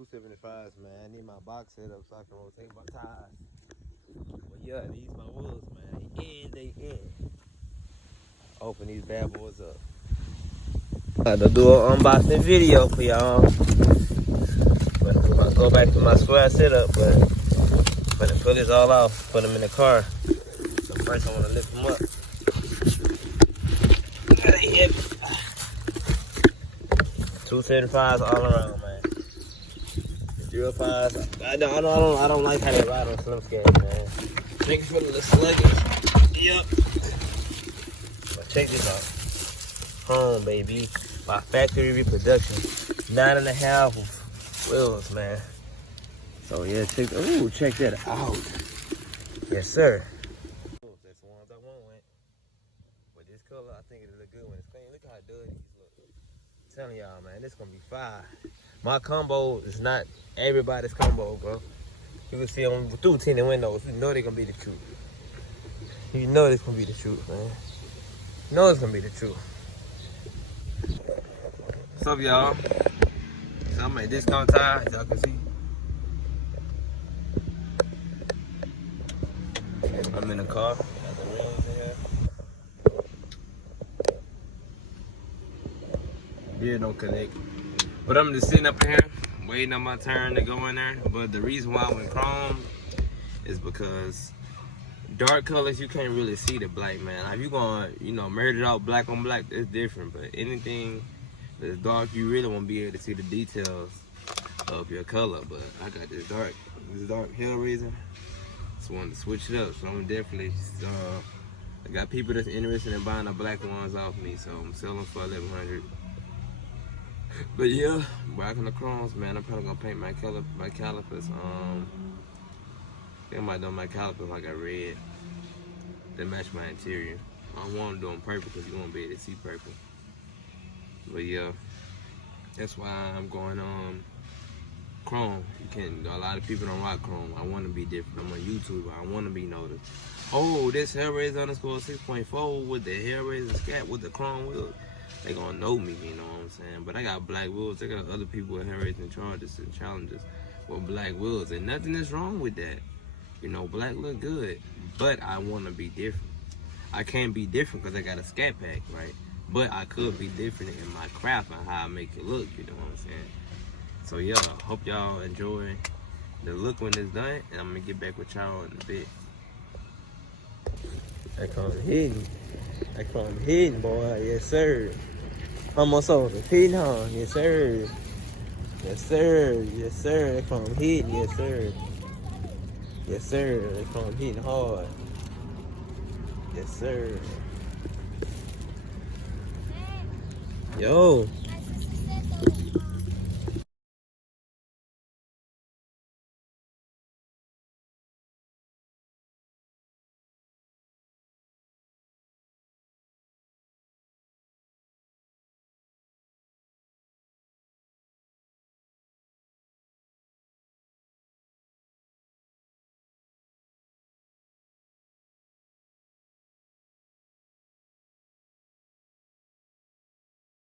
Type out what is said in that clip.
275s, man. I need my box set up so I can rotate my tires. But yeah, these my wheels, man. They in. Open these bad boys up. I had to do an unboxing video for y'all. But I'll go back to my square setup, but I'm gonna pull this all off, put them in the car. So first I wanna lift them up. They heavy. 275s all around, man. 05s. I don't like how they ride on slim scales, man. Make it feel a little sluggish. Yep. But check this out. Home, baby. By factory reproduction. 9.5 wheels, man. So yeah, check that out. Yes, sir. That's the ones I want with. But this color, I think it'll look good when it's clean. Look how dirty these look. I'm telling y'all, man, this gonna be fire. My combo is not everybody's combo, bro. You can see them through tinted windows. You know they're gonna be the truth. You know this gonna be the truth, man. You know it's gonna be the truth. What's up, y'all? So I'm at discount tire, as y'all can see. I'm in the car. Got the rims in here. Yeah, don't connect. But I'm just sitting up in here, waiting on my turn to go in there. But the reason why I went chrome is because dark colors, you can't really see the black, man. If you gonna, murder it out black on black, it's different. But anything that's dark, you really won't be able to see the details of your color. But I got this dark Hellraiser. Just wanted to switch it up. So I'm definitely, I got people that's interested in buying the black ones off me. So I'm selling for $1,100. But yeah, rocking the chromes, man. I'm probably gonna paint my calipers. I think I might do my calipers like a red that match my interior. I don't want to do them purple because you won't be able to see purple. But yeah, that's why I'm going chrome. A lot of people don't rock chrome. I want to be different. I'm a YouTuber. I want to be noticed. Oh, this Hellraiser underscore 6.4 with the Hellraiser scat with the chrome wheels. They gonna know me, you know what I'm saying? But I got black wheels. I got other people with Hellraiser charges and challenges with black wheels, and nothing is wrong with that. Black look good, but I want to be different. I can't be different because I got a scat pack, right? But I could be different in my craft and how I make it look, you know what I'm saying? So yeah, hope y'all enjoy the look when it's done, and I'm gonna get back with y'all in a bit. I call him hidden, boy. Yes, sir. Almost over. Hidden, huh? Yes, sir. Yes, sir. Yes, sir. They call him hidden. Yes, sir. Yes, sir. They call him hidden hard. Yes, sir. Yo.